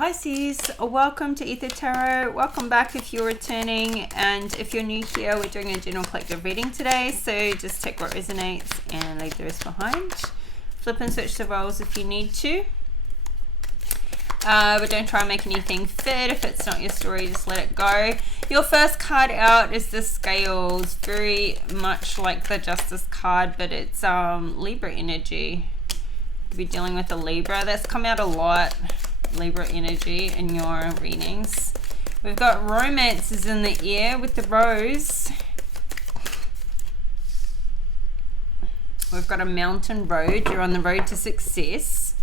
Pisces, welcome to Ether Tarot. Welcome back if you're returning, and if you're new here, we're doing a general collective reading today, so just take what resonates and leave the rest behind. Flip and switch the roles if you need to, but don't try and make anything fit. If it's not your story, just let it go. Your first card out is the Scales, very much like the Justice card, but it's Libra energy. You'll be dealing with a Libra. That's come out a lot. Libra energy in your readings. We've got romances in the air with the Rose. We've got a mountain road. You're on the road to success.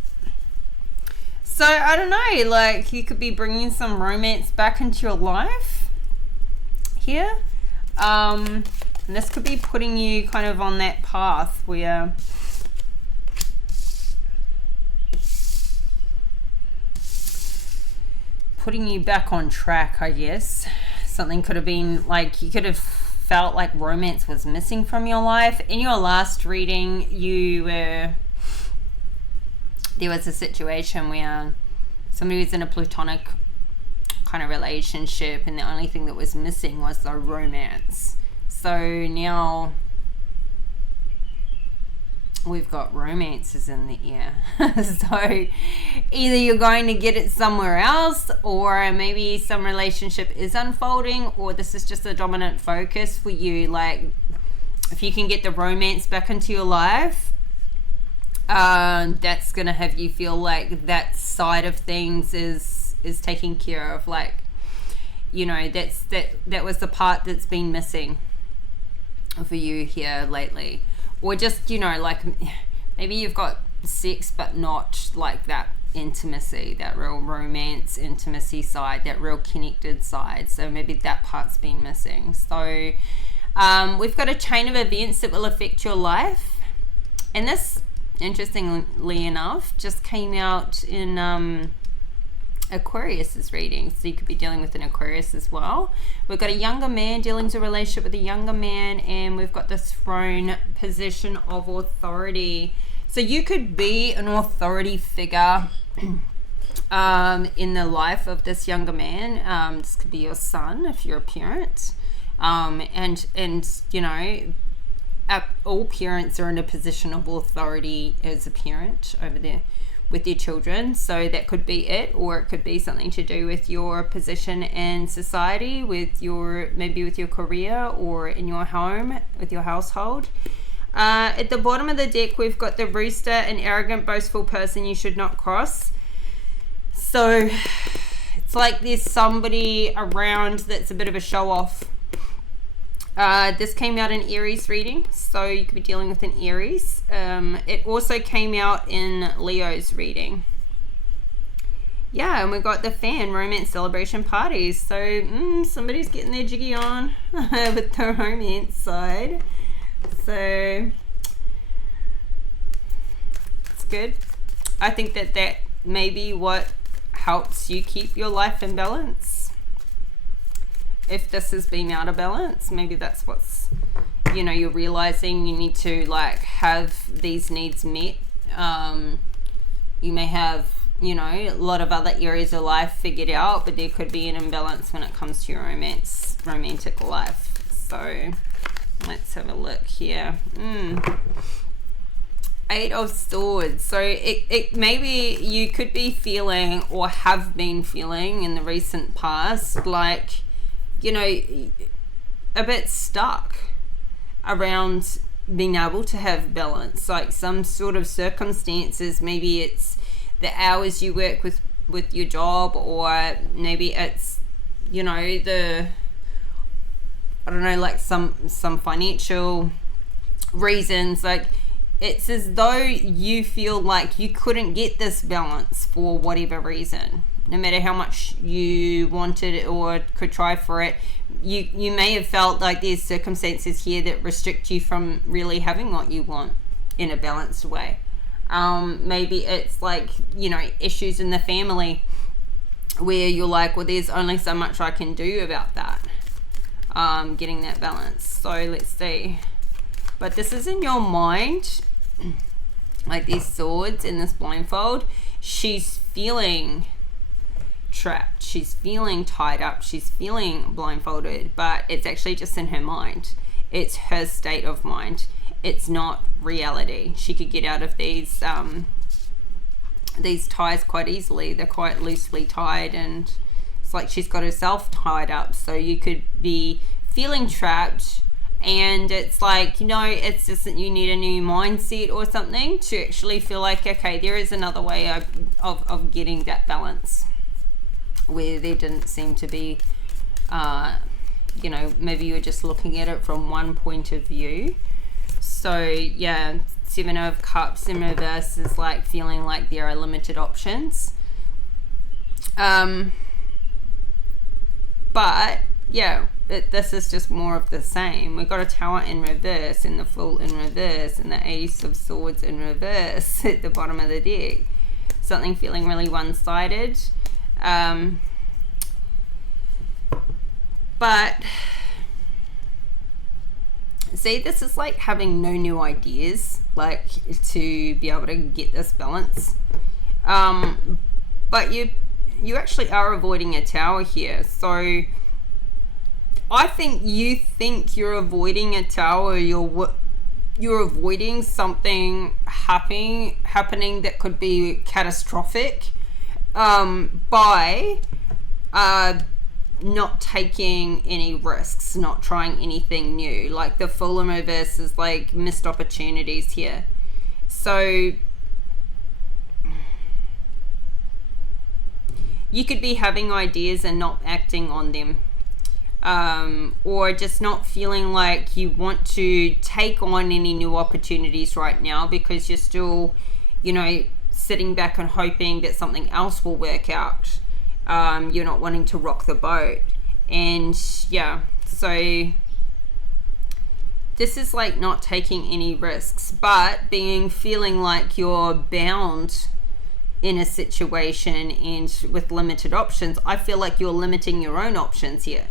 So I don't know, like you could be bringing some romance back into your life here. And this could be putting you kind of on that path where putting you back on track, I guess. Something could have been like, you could have felt like romance was missing from your life. In your last reading, there was a situation where somebody was in a platonic kind of relationship and the only thing that was missing was the romance. So now we've got romances in the air. So either you're going to get it somewhere else, or maybe some relationship is unfolding, or this is just a dominant focus for you. Like if you can get the romance back into your life, that's gonna have you feel like that side of things is taken care of. Like, you know, that was the part that's been missing for you here lately. Or just, you know, like maybe you've got sex but not like that intimacy, that real romance intimacy side, that real connected side. So maybe that part's been missing. So we've got a chain of events that will affect your life. And this, interestingly enough, just came out in Aquarius's reading. So you could be dealing with an Aquarius as well. We've got a younger man dealing with a relationship with a younger man, and we've got the Throne, position of authority. So you could be an authority figure in the life of this younger man. This could be your son if you're a parent, and you know, all parents are in a position of authority as a parent over there with your children. So that could be it, or it could be something to do with your position in society, with your, maybe with your career, or in your home with your household. At the bottom of the deck, we've got the Rooster, an arrogant, boastful person you should not cross. So it's like there's somebody around that's a bit of a show off. This came out in Aries reading, so you could be dealing with an Aries. It also came out in Leo's reading. Yeah, and we got the Fan, romance celebration parties. So somebody's getting their jiggy on with the romance side. So it's good. I think that may be what helps you keep your life in balance. If this has been out of balance, maybe that's what's, you know, you're realizing you need to like have these needs met. You may have, you know, a lot of other areas of life figured out, but there could be an imbalance when it comes to your romantic life. So let's have a look here. 8 of Swords. So it maybe you could be feeling, or have been feeling in the recent past, like, you know, a bit stuck around being able to have balance, like some sort of circumstances. Maybe it's the hours you work with your job, or maybe it's, you know, I don't know, like some financial reasons. Like it's as though you feel like you couldn't get this balance for whatever reason. No matter how much you wanted it or could try for it, you may have felt like there's circumstances here that restrict you from really having what you want in a balanced way. Maybe it's like, you know, issues in the family where you're like, well, there's only so much I can do about that. Getting that balance. So let's see. But this is in your mind, like these swords in this blindfold. She's feeling trapped. She's feeling tied up. She's feeling blindfolded, but it's actually just in her mind. It's her state of mind. It's not reality. She could get out of these ties quite easily. They're quite loosely tied, and it's like she's got herself tied up. So you could be feeling trapped, and it's like, it's just that you need a new mindset or something to actually feel like, okay, there is another way of getting that balance, where there didn't seem to be, maybe you're just looking at it from one point of view. So yeah, 7 of Cups in reverse is like feeling like there are limited options. But yeah, this is just more of the same. We've got a Tower in reverse and the Fool in reverse and the Ace of Swords in reverse at the bottom of the deck. Something feeling really one-sided. But see, this is like having no new ideas, like to be able to get this balance. But you actually are avoiding a Tower here. So I think you think you're avoiding a Tower. You're avoiding something happening that could be catastrophic by not taking any risks, not trying anything new. Like the Fool in reverse is like missed opportunities here. So you could be having ideas and not acting on them, or just not feeling like you want to take on any new opportunities right now because you're still, sitting back and hoping that something else will work out. You're not wanting to rock the boat. And yeah, so this is like not taking any risks, but feeling like you're bound in a situation and with limited options. I feel like you're limiting your own options here.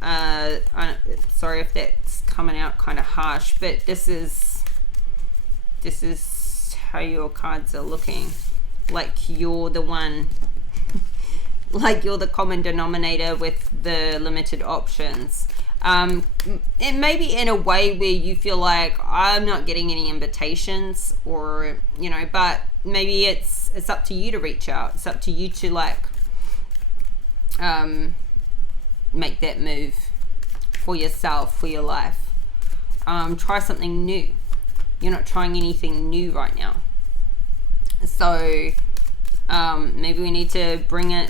Sorry if that's coming out kind of harsh, but this is how your cards are looking. Like you're the one, like you're the common denominator with the limited options. It may be in a way where you feel like I'm not getting any invitations, or but maybe it's up to you to reach out. It's up to you to like make that move for yourself, for your life. Try something new. You're not trying anything new right now, so maybe we need to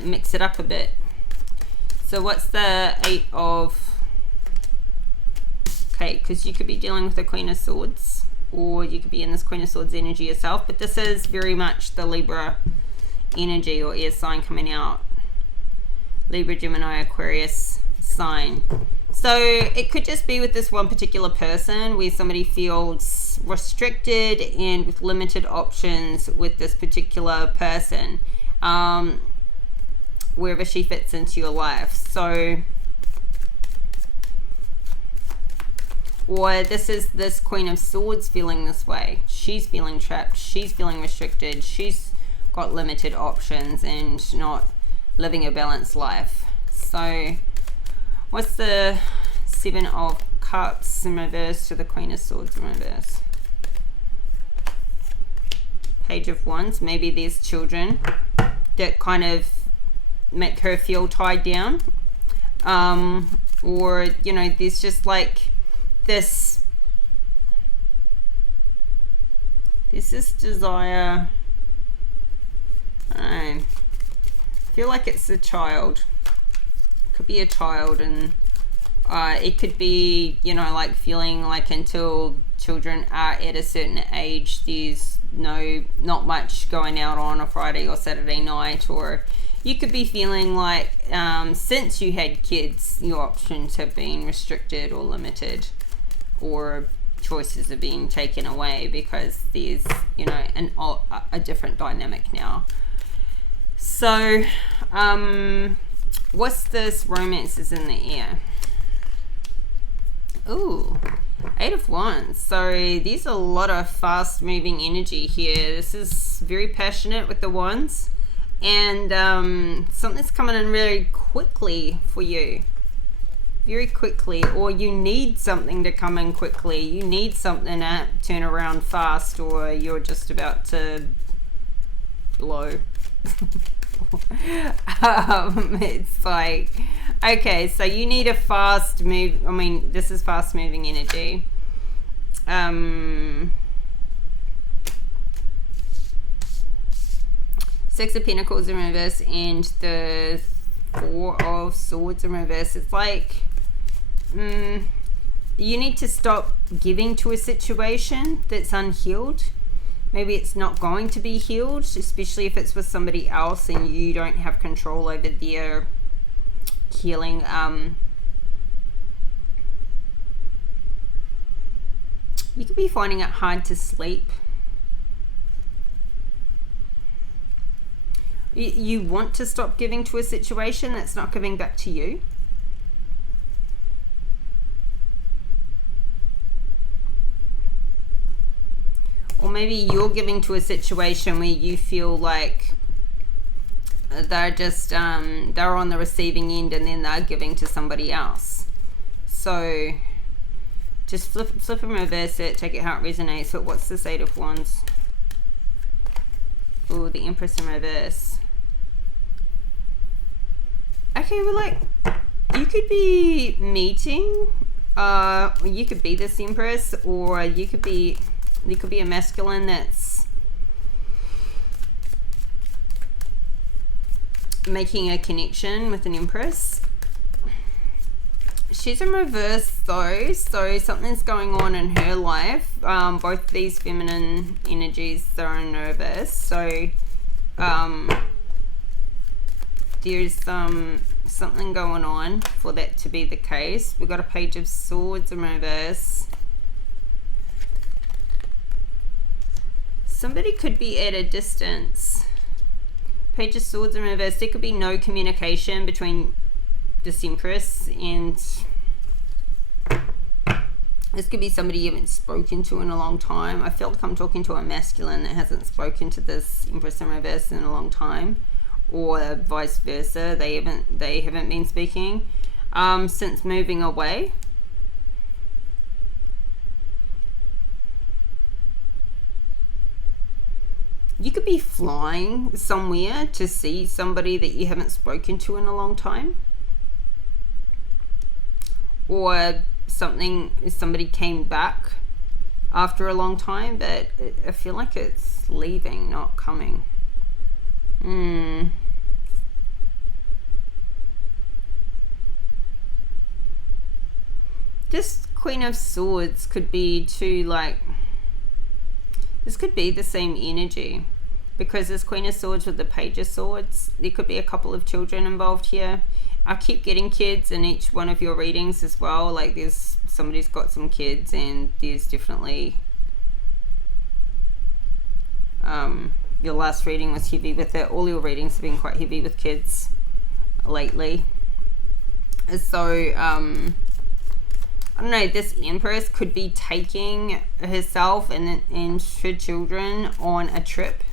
mix it up a bit. So what's the 8 of... Okay, because you could be dealing with the Queen of Swords, or you could be in this Queen of Swords energy yourself, but this is very much the Libra energy or air sign coming out. Libra, Gemini, Aquarius sign. So it could just be with this one particular person where somebody feels restricted and with limited options with this particular person, wherever she fits into your life. So, or this is this Queen of Swords feeling this way. She's feeling trapped. She's feeling restricted. She's got limited options and not living a balanced life. So what's the 7 of Cups in reverse to the Queen of Swords in reverse? Page of Wands. Maybe there's children that kind of make her feel tied down. Or, there's just like this is desire. I feel like it's a child. Could be a child, and it could be, like feeling like until children are at a certain age, there's not much going out on a Friday or Saturday night. Or you could be feeling like since you had kids, your options have been restricted or limited, or choices are being taken away because there's a different dynamic now. So what's this? Romance is in the air. Ooh, 8 of Wands. So there's a lot of fast moving energy here. This is very passionate with the Wands. And something's coming in very quickly for you. Very quickly, or you need something to come in quickly. You need something to turn around fast, or you're just about to blow. It's like, okay, so you need a fast move. I mean, this is fast moving energy. Six of Pentacles in reverse and the Four of Swords in reverse. It's like, you need to stop giving to a situation that's unhealed. Maybe it's not going to be healed, especially if it's with somebody else and you don't have control over their healing. You could be finding it hard to sleep. You want to stop giving to a situation that's not giving back to you. Or maybe you're giving to a situation where you feel like they're just, they're on the receiving end and then they're giving to somebody else. So just flip and reverse it, take it how it resonates. So what's this Eight of Wands? Oh, the Empress in reverse. Okay, well, like, you could be meeting, you could be this Empress, or you could be, there could be a masculine that's making a connection with an Empress. She's in reverse though, so something's going on in her life. Both these feminine energies are in reverse, so there's something going on for that to be the case. We've got a Page of Swords in reverse. Somebody could be at a distance. Page of Swords in reverse. There could be no communication between this Empress and this could be somebody you haven't spoken to in a long time. I feel like I'm talking to a masculine that hasn't spoken to this Empress in reverse in a long time, or vice versa. They haven't been speaking since moving away. You could be flying somewhere to see somebody that you haven't spoken to in a long time, or somebody came back after a long time, but I feel like it's leaving, not coming. This Queen of Swords could be too, like, this could be the same energy, because this Queen of Swords with the Page of Swords, there could be a couple of children involved here. I keep getting kids in each one of your readings as well. Like, there's somebody's got some kids, and there's definitely your last reading was heavy with it. All your readings have been quite heavy with kids lately. So I don't know, this Empress could be taking herself and her children on a trip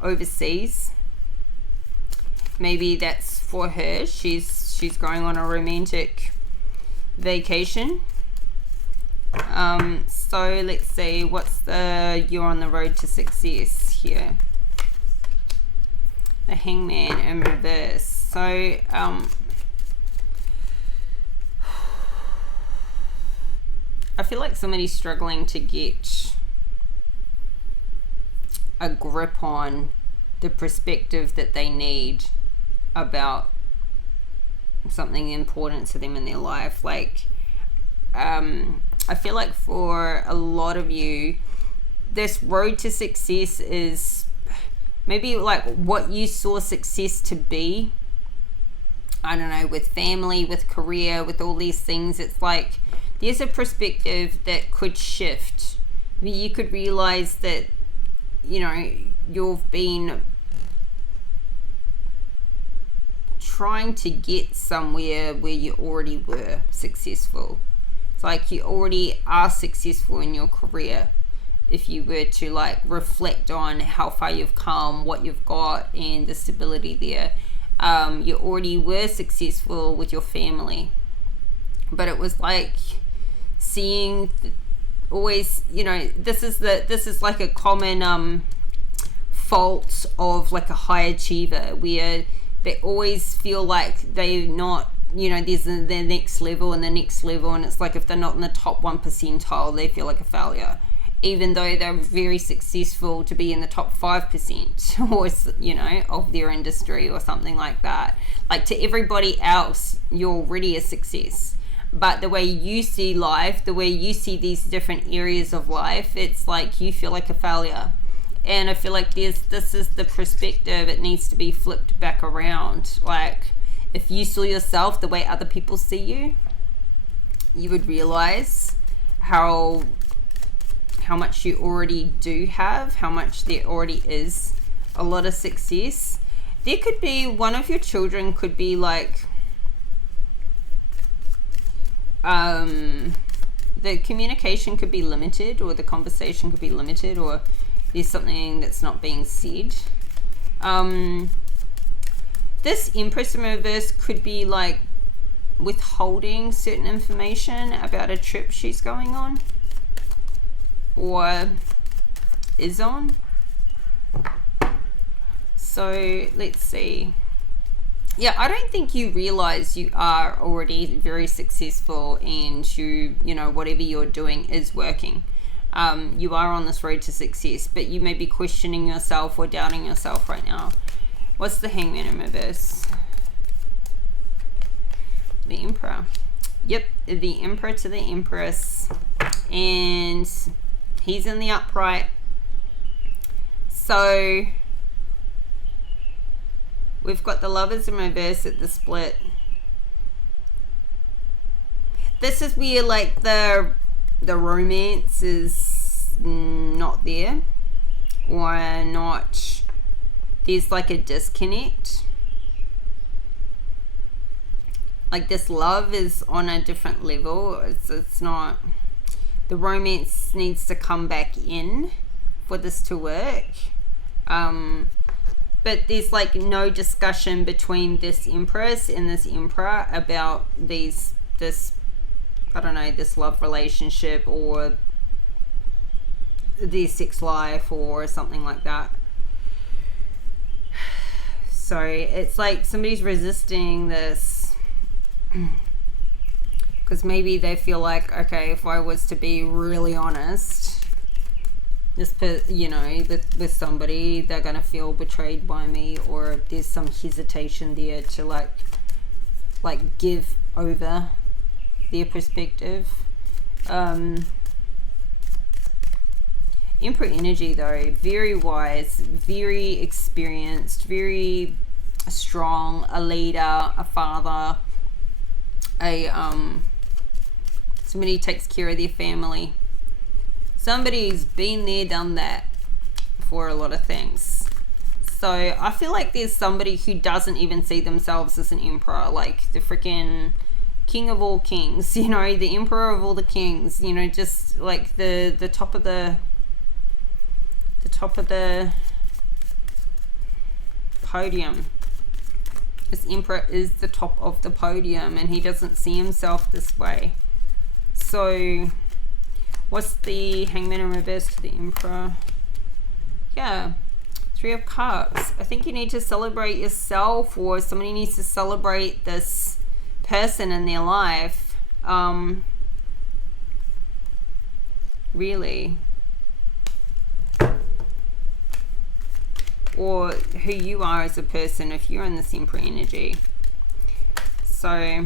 overseas. Maybe that's for her. She's going on a romantic vacation. So let's see, what's the you're on the road to success here? The Hangman in reverse. So I feel like somebody's struggling to get a grip on the perspective that they need about something important to them in their life. Like, I feel like for a lot of you, this road to success is maybe like what you saw success to be. I don't know, with family, with career, with all these things. It's like there's a perspective that could shift. I mean, you could realize that, you know, you've been trying to get somewhere where you already were successful. It's like you already are successful in your career, if you were to like reflect on how far you've come, what you've got, and the stability there. You already were successful with your family, but it was like seeing always, you know, this is like a common fault of like a high achiever, where they always feel like they're not, you know, there's the next level and the next level, and it's like if they're not in the top 1 percentile, they feel like a failure, even though they're very successful to be in the top 5% or, you know, of their industry or something like that. Like, to everybody else, you're already a success, but the way you see life, the way you see these different areas of life, it's like you feel like a failure. And I feel like this is the perspective. It needs to be flipped back around. Like, if you saw yourself the way other people see you, you would realize how much you already do have, how much there already is a lot of success. There could be one of your children could be like, the communication could be limited, or the conversation could be limited, or there's something that's not being said. This Empress in reverse could be like withholding certain information about a trip she's going on or is on. So let's see. Yeah, I don't think you realize you are already very successful, and you know, whatever you're doing is working. You are on this road to success, but you may be questioning yourself or doubting yourself right now. What's the Hangman in reverse? The Emperor. Yep, the Emperor to the Empress, and he's in the upright. So we've got the Lovers in reverse at the split. This is where like the romance is not there, or not, there's like a disconnect. Like, this love is on a different level. It's not, the romance needs to come back in for this to work. But there's like no discussion between this Empress and this Emperor about this I don't know, this love relationship or their sex life or something like that. So it's like somebody's resisting this because maybe they feel like, okay, if I was to be really honest, you know, with somebody, they're gonna feel betrayed by me, or there's some hesitation there to like give over their perspective. Emperor energy though, very wise, very experienced, very strong, a leader, a father, somebody who takes care of their family. Somebody's been there, done that for a lot of things. So I feel like there's somebody who doesn't even see themselves as an emperor, like the freaking king of all kings, you know, the emperor of all the kings, you know, just like the top of the podium. This emperor is the top of the podium, and he doesn't see himself this way. So what's the Hangman in reverse to the Emperor? Yeah, 3 of Cups. I think you need to celebrate yourself, or somebody needs to celebrate this person in their life. Really. Or who you are as a person if you're in this Emperor energy. So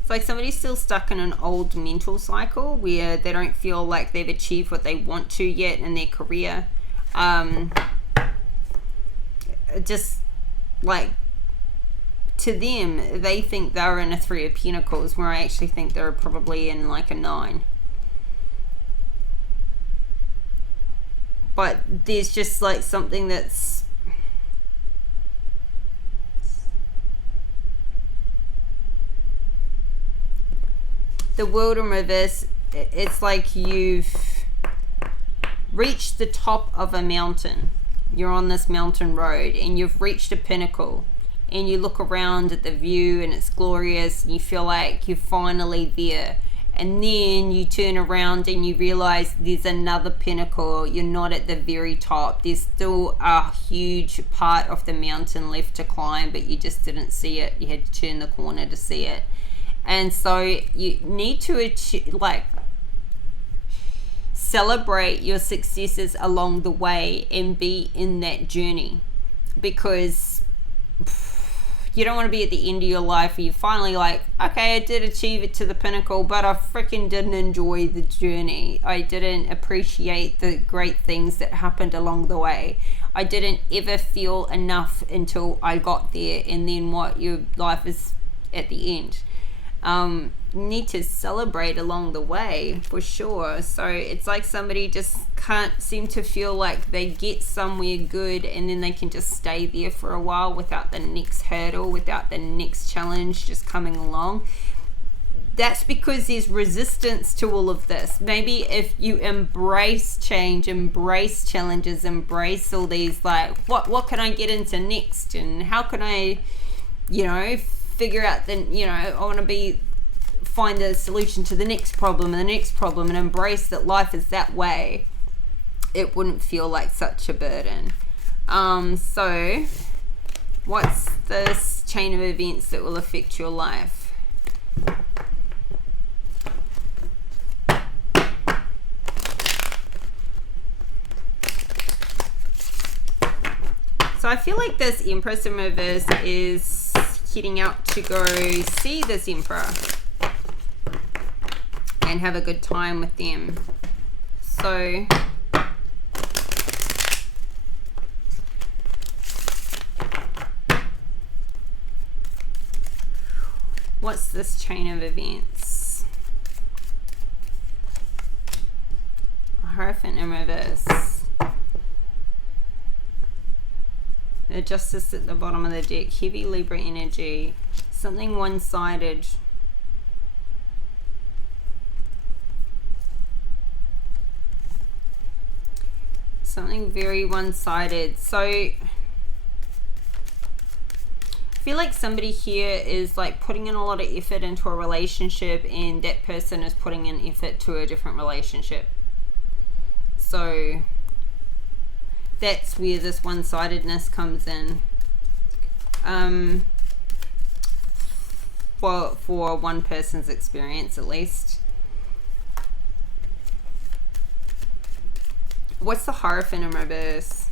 it's like somebody's still stuck in an old mental cycle where they don't feel like they've achieved what they want to yet in their career. Just like, to them, they think they're in a 3 of Pentacles, where I actually think they're probably in like a 9. But there's just like something that's the World in reverse it's like you've reached the top of a mountain. You're on this mountain road and you've reached a pinnacle, and you look around at the view and it's glorious and you feel like you're finally there. And then you turn around and you realize there's another pinnacle. You're not at the very top. There's still a huge part of the mountain left to climb, but you just didn't see it. You had to turn the corner to see it. And so you need to achieve, like, celebrate your successes along the way and be in that journey, because you don't want to be at the end of your life where you're finally like, okay, I did achieve it to the pinnacle, but I freaking didn't enjoy the journey. I didn't appreciate the great things that happened along the way. I didn't ever feel enough until I got there, and then what, your life is at the end. You need to celebrate along the way for sure. So it's like somebody just can't seem to feel like they get somewhere good and then they can just stay there for a while without the next hurdle, without the next challenge just coming along. That's because there's resistance to all of this. Maybe if you embrace change, embrace challenges, embrace all these, like, what can I get into next, and how can I, figure out I want to find a solution to the next problem and the next problem, and embrace that life is that way, it wouldn't feel like such a burden. So what's this chain of events that will affect your life? So I feel like this Empress in reverse is heading out to go see this Emperor and have a good time with them. So what's this chain of events? Hierophant in reverse. The Justice at the bottom of the deck. Heavy Libra energy. Something one-sided. Something very one-sided. So I feel like somebody here is like putting in a lot of effort into a relationship, and that person is putting in effort to a different relationship. So that's where this one-sidedness comes in. For one person's experience at least. What's the Hierophant in reverse?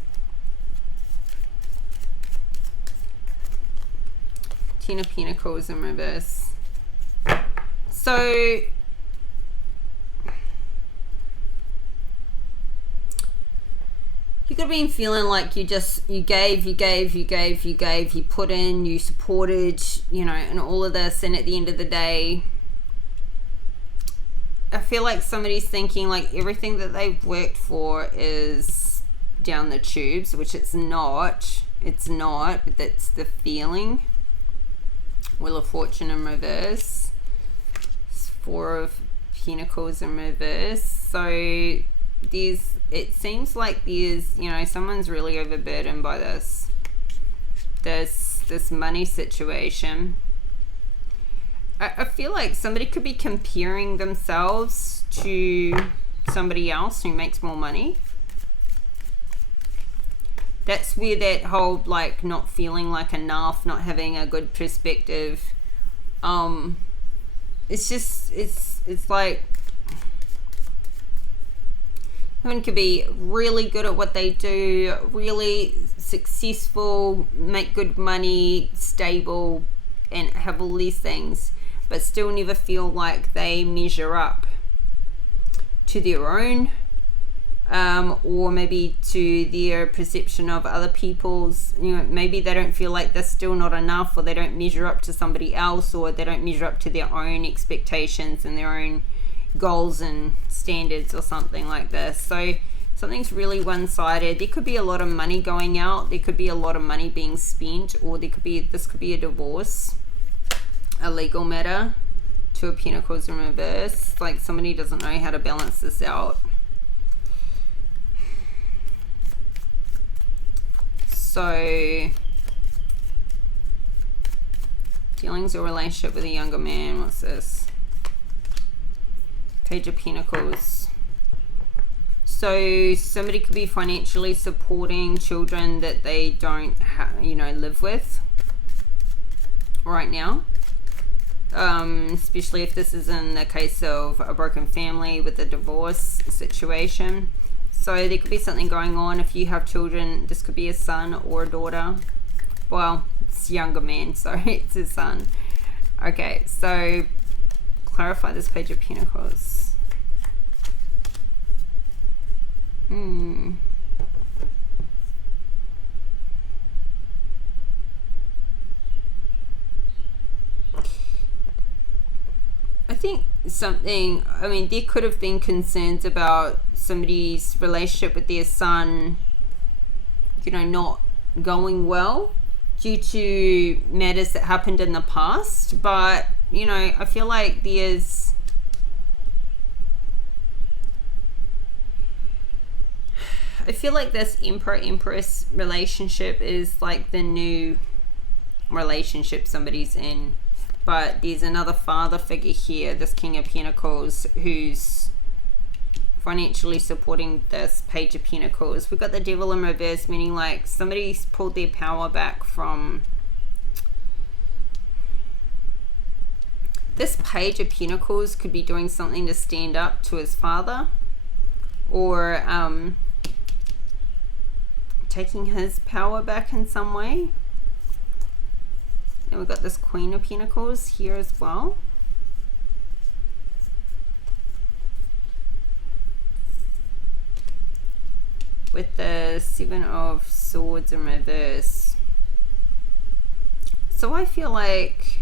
Ten of Pentacles in reverse. So you could have been feeling like you gave, you put in, you supported, and all of this, and at the end of the day, I feel like somebody's thinking like everything that they've worked for is down the tubes, which it's not, but that's the feeling. Wheel of Fortune in reverse. Four of Pentacles in reverse. So it seems like there's, someone's really overburdened by this money situation. I feel like somebody could be comparing themselves to somebody else who makes more money. That's where that whole like not feeling like enough, not having a good perspective, it's like someone could be really good at what they do, really successful, make good money, stable, and have all these things, but still never feel like they measure up to their own, or maybe to their perception of other people's. Maybe they don't feel like they're still not enough, or they don't measure up to somebody else, or they don't measure up to their own expectations and their own goals and standards, or something like this. So something's really one-sided. There could be a lot of money going out, there could be a lot of money being spent, or this could be a divorce, a legal matter, Two of Pentacles in reverse. Like somebody doesn't know how to balance this out. So, dealings or relationship with a younger man. What's this? Page of Pentacles. So somebody could be financially supporting children that they don't, live with right now. Especially if this is in the case of a broken family with a divorce situation. So there could be something going on. If you have children, this could be a son or a daughter. Well, it's a younger man, so it's his son. Okay, so clarify this Page of Pentacles. I think something, there could have been concerns about somebody's relationship with their son, not going well due to matters that happened in the past. But, I feel like this Emperor-Empress relationship is like the new relationship somebody's in. But there's another father figure here, this King of Pentacles, who's financially supporting this Page of Pentacles. We've got the Devil in reverse, meaning like somebody's pulled their power back from... This Page of Pentacles could be doing something to stand up to his father, or taking his power back in some way. And we've got this Queen of Pentacles here as well. With the Seven of Swords in reverse. So I feel like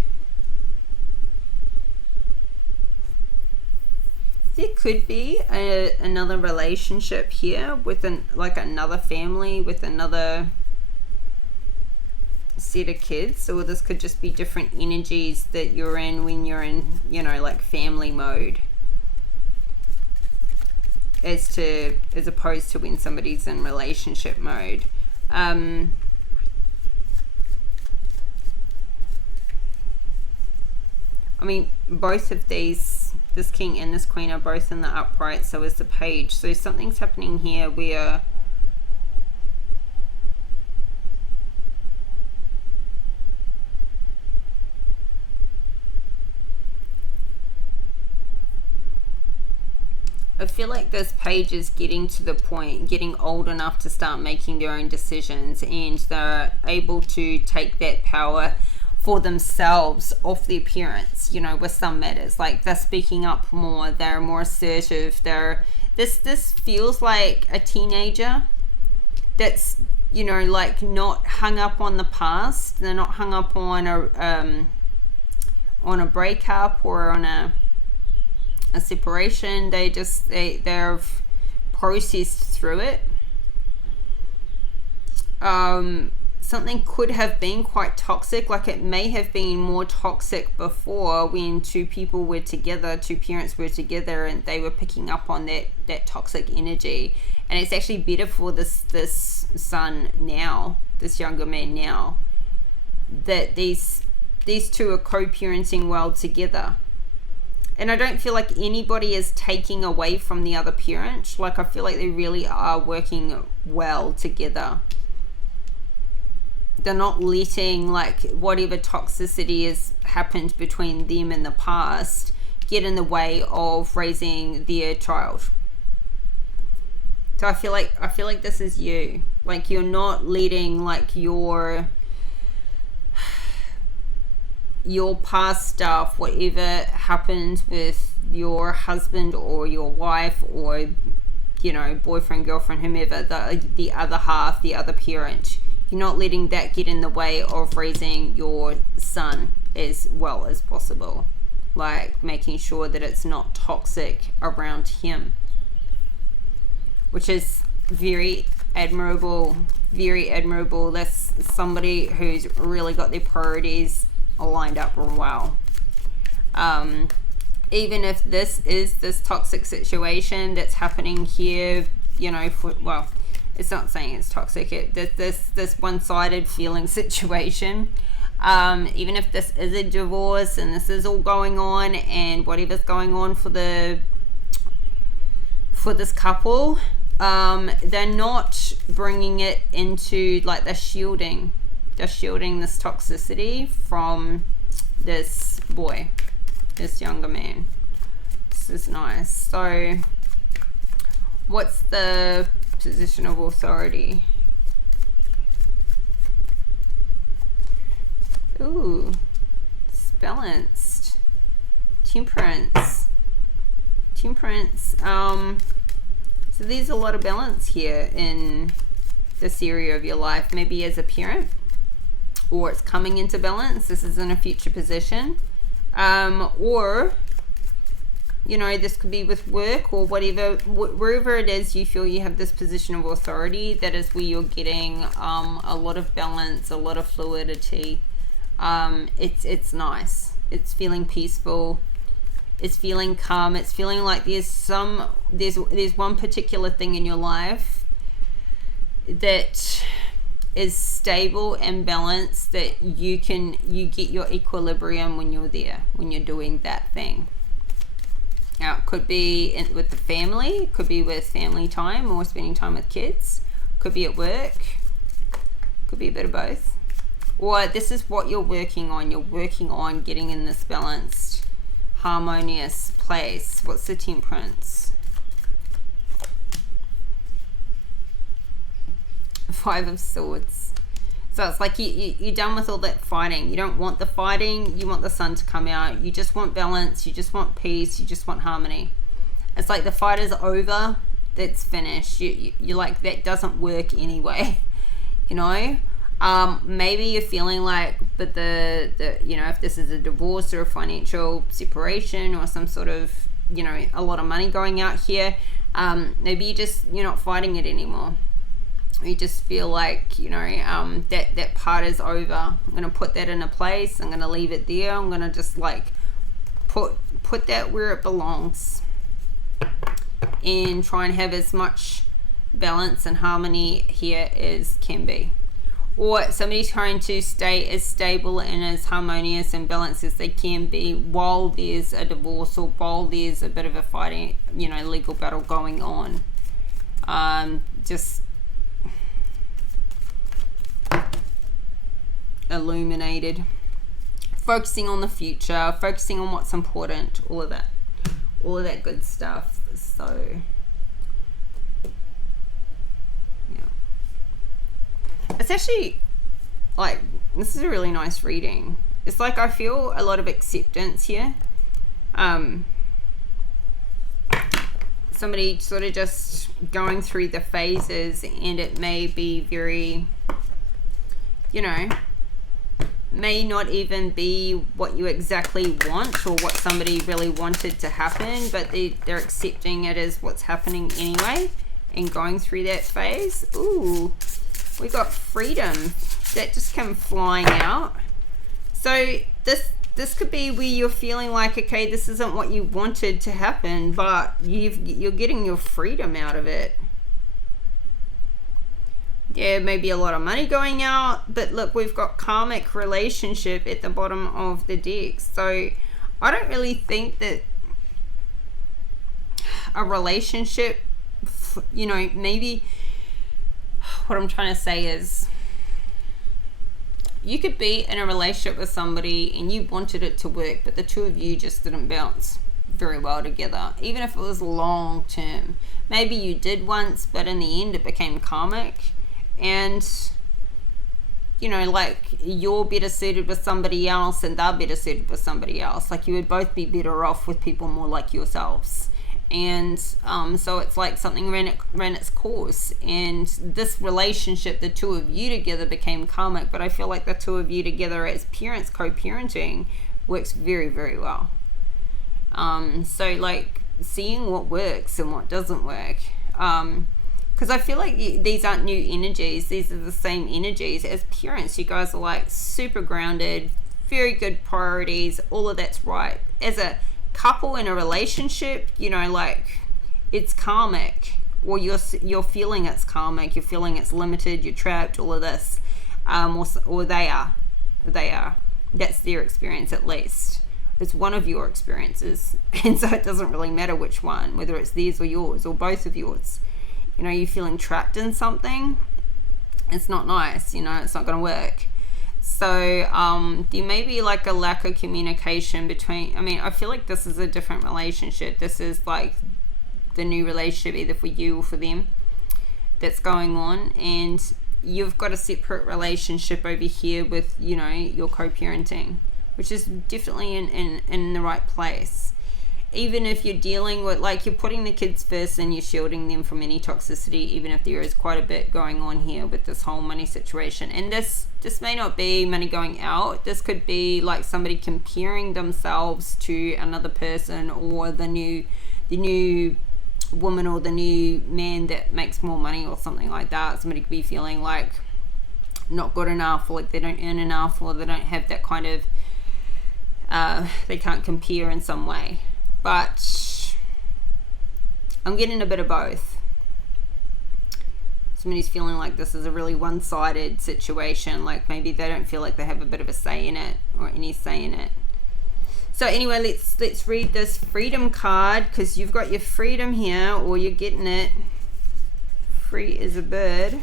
there could be another relationship here with another family, with another set of kids. Or this could just be different energies that you're in when you're in, like family mode, as opposed to when somebody's in relationship mode. Both of these, this King and this Queen, are both in the upright, so is the Page. So something's happening here where I feel like this Page is getting to the point, getting old enough to start making their own decisions, and they're able to take that power for themselves off their parents, with some matters. Like, they're speaking up more, they're more assertive, this feels like a teenager that's, not hung up on the past. They're not hung up on a breakup or on a separation. They've processed through it. Something could have been quite toxic, like it may have been more toxic before when two people were together, two parents were together, and they were picking up on that toxic energy. And it's actually better for this son now, this younger man now, that these two are co-parenting well together. And I don't feel like anybody is taking away from the other parent. Like, I feel like they really are working well together. They're not letting, like, whatever toxicity has happened between them in the past get in the way of raising their child. So I feel like this is you. Like, you're not letting, like, your past stuff, whatever happened with your husband or your wife or, boyfriend, girlfriend, whomever, the other half, the other parent. You're not letting that get in the way of raising your son as well as possible. Like, making sure that it's not toxic around him. Which is very admirable, very admirable. That's somebody who's really got their priorities lined up well. even if this is this toxic situation that's happening here, you know, well, it's not saying it's toxic, this one-sided feeling situation, even if this is a divorce and this is all going on, and whatever's going on for this couple, they're not bringing it into, like, they're shielding this toxicity from this boy, this younger man. This is nice. So what's the position of authority? Ooh, it's balanced. Temperance. So there's a lot of balance here in this area of your life, maybe as a parent, or it's coming into balance. This is in a future position, or, you know, this could be with work or whatever, wherever it is you feel you have this position of authority. That is where you're getting a lot of balance, a lot of fluidity. It's nice. It's feeling peaceful. It's feeling calm. It's feeling like there's one particular thing in your life that is stable and balanced, that you get your equilibrium when you're there, when you're doing that thing. Now, it could be with the family, it could be with family time or spending time with kids, could be at work, could be a bit of both. Or this is what you're working on. You're working on getting in this balanced, harmonious place. What's the Temperance? 5 of Swords. So it's like you're done with all that fighting. You don't want the fighting. You want the sun to come out. You just want balance. You just want peace. You just want harmony. It's like the fight is over. That's finished. You're like, that doesn't work anyway. You know? Maybe you're feeling like, but the you know, if this is a divorce or a financial separation or some sort of, you know, a lot of money going out here, maybe you're not fighting it anymore. You just feel like, you know, that part is over. I'm going to put that in a place. I'm going to leave it there. I'm going to just, like, put that where it belongs and try and have as much balance and harmony here as can be. Or somebody's trying to stay as stable and as harmonious and balanced as they can be while there's a divorce or while there's a bit of a fighting, you know, legal battle going on. Just illuminated, focusing on the future, focusing on what's important, all of that good stuff. So yeah, it's actually, like, this is a really nice reading. It's like I feel a lot of acceptance here. Somebody sort of just going through the phases, and it may be very, you know, may not even be what you exactly want or what somebody really wanted to happen, but they're accepting it as what's happening anyway and going through that phase. Ooh, we got freedom. That just came flying out. So this could be where you're feeling like, okay, this isn't what you wanted to happen, but you're getting your freedom out of it. Yeah, maybe a lot of money going out, but look, we've got karmic relationship at the bottom of the deck. So I don't really think that a relationship, you know, maybe what I'm trying to say is, you could be in a relationship with somebody and you wanted it to work, but the two of you just didn't bounce very well together, even if it was long term. Maybe you did once, but in the end it became karmic. And, you know, like, you're better suited with somebody else and they're better suited with somebody else. Like, you would both be better off with people more like yourselves. And so it's like something ran its course, and this relationship, the two of you together, became karmic. But I feel like the two of you together as parents, co-parenting, works very, very well. So, like, seeing what works and what doesn't work. Because I feel like these aren't new energies. These are the same energies. As parents, you guys are, like, super grounded, very good priorities. All of that's right. As a couple in a relationship, you know, like it's karmic, or you're feeling it's karmic, you're feeling it's limited, you're trapped, all of this, or they are. That's their experience, at least. It's one of your experiences, and so it doesn't really matter which one, whether it's theirs or yours, or both of yours. You know, you're feeling trapped in something. It's not nice, you know, it's not going to work. So there may be like a lack of communication between, I mean, I feel like this is a different relationship. This is like the new relationship, either for you or for them, that's going on. And you've got a separate relationship over here with, you know, your co-parenting, which is definitely in the right place. Even if you're dealing with, like, you're putting the kids first and you're shielding them from any toxicity, even if there is quite a bit going on here with this whole money situation. And this may not be money going out. This could be like somebody comparing themselves to another person, or the new woman or the new man that makes more money or something like that. Somebody could be feeling like not good enough, or like they don't earn enough, or they don't have that kind of they can't compare in some way. But I'm getting a bit of both. Somebody's feeling like this is a really one-sided situation, like maybe they don't feel like they have a bit of a say in it, or any say in it. So anyway, let's read this freedom card, because you've got your freedom here, or you're getting it. Free as a bird.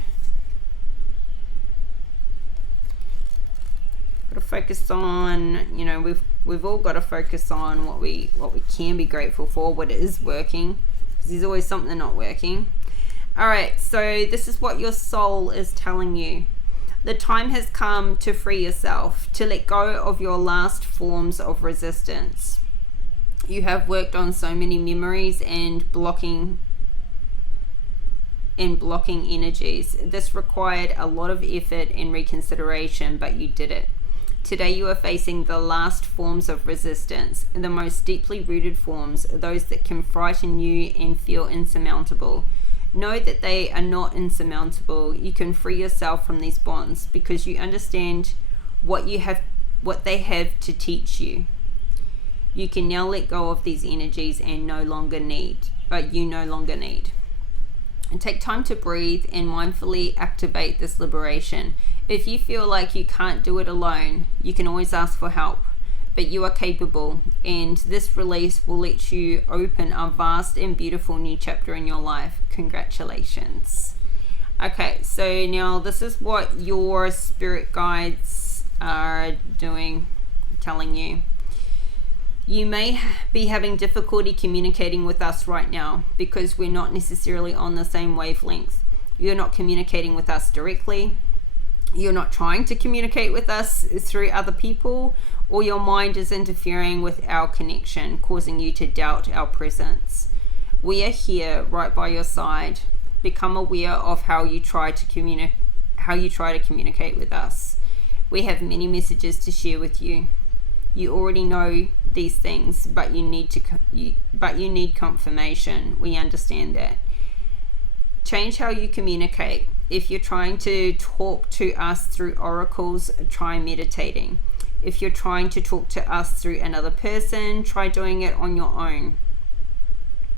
Got to focus on, you know, we've all got to focus on what we can be grateful for, what is working, because there's always something not working. All right, so this is what your soul is telling you. The time has come to free yourself, to let go of your last forms of resistance. You have worked on so many memories and blocking energies. This required a lot of effort and reconsideration, but you did it. Today you are facing the last forms of resistance, the most deeply rooted forms, those that can frighten you and feel insurmountable. Know that they are not insurmountable. You can free yourself from these bonds because you understand what they have to teach you. You can now let go of these energies and you no longer need. And take time to breathe and mindfully activate this liberation. If you feel like you can't do it alone, you can always ask for help, but you are capable, and this release will let you open a vast and beautiful new chapter in your life. Congratulations. Okay, so now this is what your spirit guides are telling you. You may be having difficulty communicating with us right now because we're not necessarily on the same wavelength. You're not communicating with us directly. You're not trying to communicate with us through other people, or your mind is interfering with our connection, causing you to doubt our presence. We are here right by your side. Become aware of how you try to communicate with us. We have many messages to share with you. You already know these things, but you need confirmation. We understand that. Change how you communicate. If you're trying to talk to us through oracles, try meditating. If you're trying to talk to us through another person, try doing it on your own.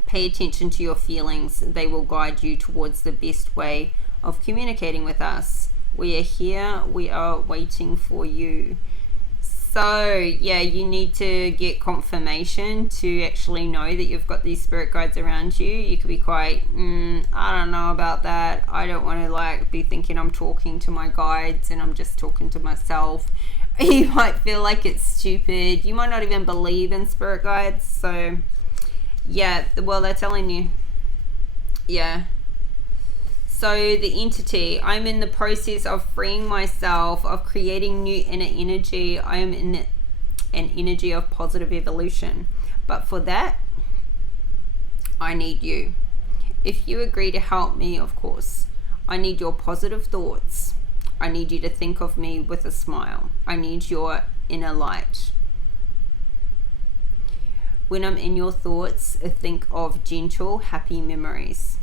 Pay attention to your feelings. They will guide you towards the best way of communicating with us. We are here. We are waiting for you. So yeah, you need to get confirmation to actually know that you've got these spirit guides around you. You could be quite, I don't know about that. I don't want to be thinking I'm talking to my guides and I'm just talking to myself. You might feel like it's stupid. You might not even believe in spirit guides. So yeah, well, they're telling you. Yeah. So the entity, I'm in the process of freeing myself, of creating new inner energy. I am in an energy of positive evolution. But for that, I need you. If you agree to help me, of course, I need your positive thoughts. I need you to think of me with a smile. I need your inner light. When I'm in your thoughts, think of gentle, happy memories.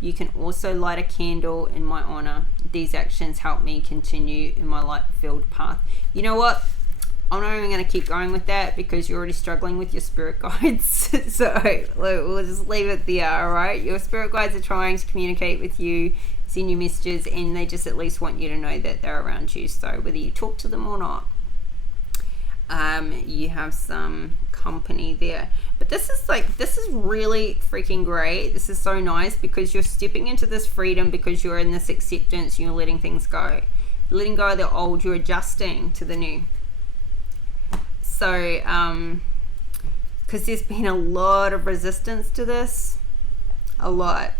You can also light a candle in my honor. These actions help me continue in my light-filled path. You know what? I'm not even going to keep going with that because you're already struggling with your spirit guides. So we'll just leave it there, all right? Your spirit guides are trying to communicate with you, send you messages, and they just at least want you to know that they're around you. So whether you talk to them or not, you have some company there. But this is really freaking great. This is so nice because you're stepping into this freedom because you're in this acceptance. You're letting things go. You're letting go of the old. You're adjusting to the new. So, because there's been a lot of resistance to this, a lot,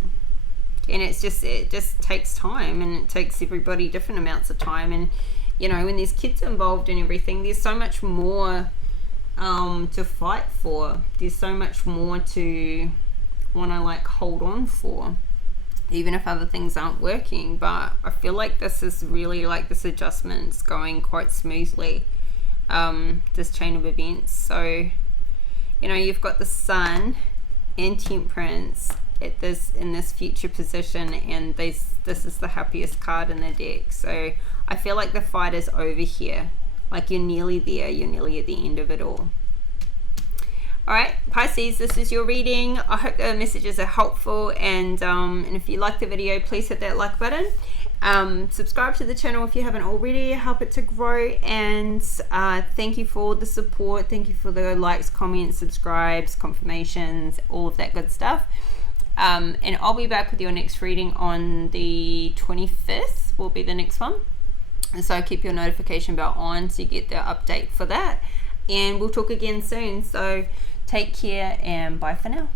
and it just takes time, and it takes everybody different amounts of time. And you know, when there's kids involved and everything, there's so much more to fight for. There's so much more to want to like hold on for, even if other things aren't working. But I feel like this is really like this adjustment's going quite smoothly. This chain of events. So, you know, you've got the Sun and Temperance at in this future position, and this is the happiest card in the deck. So I feel like the fight is over here. Like you're nearly there. You're nearly at the end of it all. All right, Pisces, this is your reading. I hope the messages are helpful, and if you like the video, please hit that like button. Subscribe to the channel if you haven't already. Help it to grow, and thank you for the support. Thank you for the likes, comments, subscribes, confirmations, all of that good stuff. And I'll be back with your next reading on the 25th will be the next one, and so keep your notification bell on so you get the update for that, and we'll talk again soon. So take care and bye for now.